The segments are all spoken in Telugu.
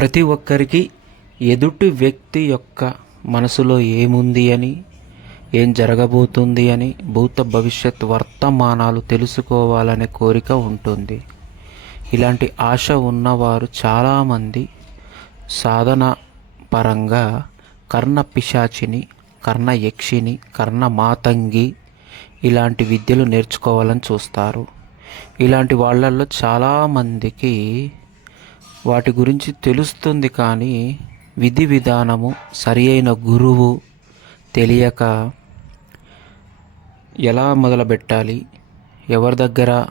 ప్రతి ఒక్కరికి ఎదుటి వ్యక్తి యొక్క మనసులో ఏముంది అని ఏం జరగబోతుంది అని భూత భవిష్యత్ వర్తమానాలు తెలుసుకోవాలనే కోరిక ఉంటుంది. ఇలాంటి ఆశ ఉన్నవారు చాలామంది సాధన పరంగా కర్ణ పిశాచిని కర్ణ యక్షిని కర్ణ మాతంగి ఇలాంటి విద్యలు నేర్చుకోవాలని చూస్తారు. ఇలాంటి వాళ్ళల్లో చాలామందికి వాటి గురించి తెలుస్తుంది కానీ విధి విధానము సరి అయిన గురువు తెలియక ఎలా మొదలుపెట్టాలి? ఎవరి దగ్గర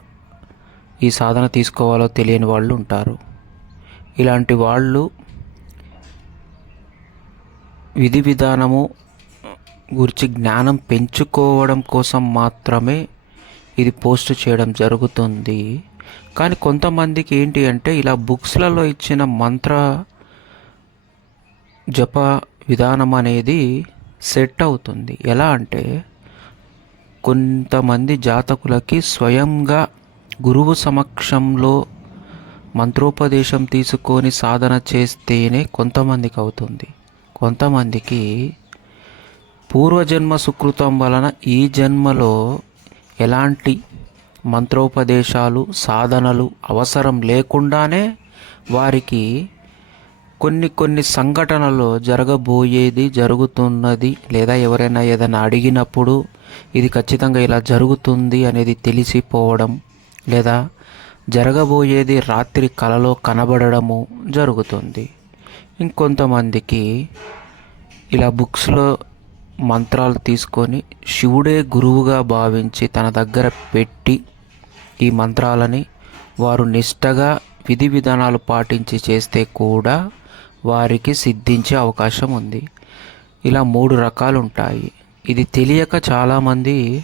ఈ సాధన తీసుకోవాలో తెలియని వాళ్ళు ఉంటారు. ఇలాంటి వాళ్ళు విధి విధానము గురించి జ్ఞానం పెంచుకోవడం కోసం మాత్రమే ఇది పోస్ట్ చేయడం జరుగుతుంది. కానీ కొంతమందికి ఏంటి అంటే ఇలా బుక్స్లలో ఇచ్చిన మంత్ర జప విధానం అనేది సెట్ అవుతుంది. ఎలా అంటే కొంతమంది జాతకులకి స్వయంగా గురువు సమక్షంలో మంత్రోపదేశం తీసుకొని సాధన చేస్తేనే కొంతమందికి అవుతుంది. కొంతమందికి పూర్వజన్మ సుకృతం వలన ఈ జన్మలో ఎలాంటి మంత్రోపదేశాలు సాధనలు అవసరం లేకుండానే వారికి కొన్ని కొన్ని సంఘటనలో జరగబోయేది జరుగుతున్నది లేదా ఎవరైనా ఏదైనా అడిగినప్పుడు ఇది ఖచ్చితంగా ఇలా జరుగుతుంది అనేది తెలిసిపోవడం లేదా జరగబోయేది రాత్రి కలలో కనబడడము జరుగుతుంది. ఇంకొంతమందికి ఇలా బుక్స్లో మంత్రాలు తీసుకొని శివుడే గురువుగా భావించి తన దగ్గర పెట్టి ఈ మంత్రాలని వారు నిష్టగా విధి విధానాలు పాటించి చేస్తే కూడా వారికి సిద్ధించే అవకాశం ఉంది. ఇలా మూడు రకాలు ఉంటాయి ఇది తెలియక చాలామంది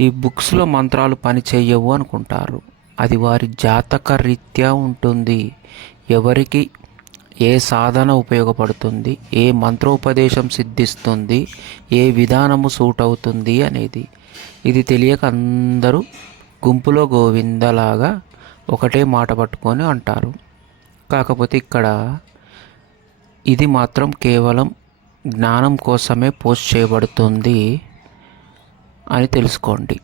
ఈ బుక్స్లో మంత్రాలు పని చేయవు అనుకుంటారు. అది వారి జాతక రీత్యా ఉంటుంది. ఎవరికి ఏ సాధన ఉపయోగపడుతుంది? ఏ మంత్రోపదేశం సిద్ధిస్తుంది? ఏ విధానము సూట్ అవుతుంది అనేది. ఇది తెలియక అందరూ గుంపులో గోవిందలాగా ఒకటే మాట పట్టుకొని అంటారు. కాకపోతే ఇక్కడ ఇది మాత్రం కేవలం జ్ఞానం కోసమే పోస్ట్ చేయబడుతుంది అని తెలుసుకోండి.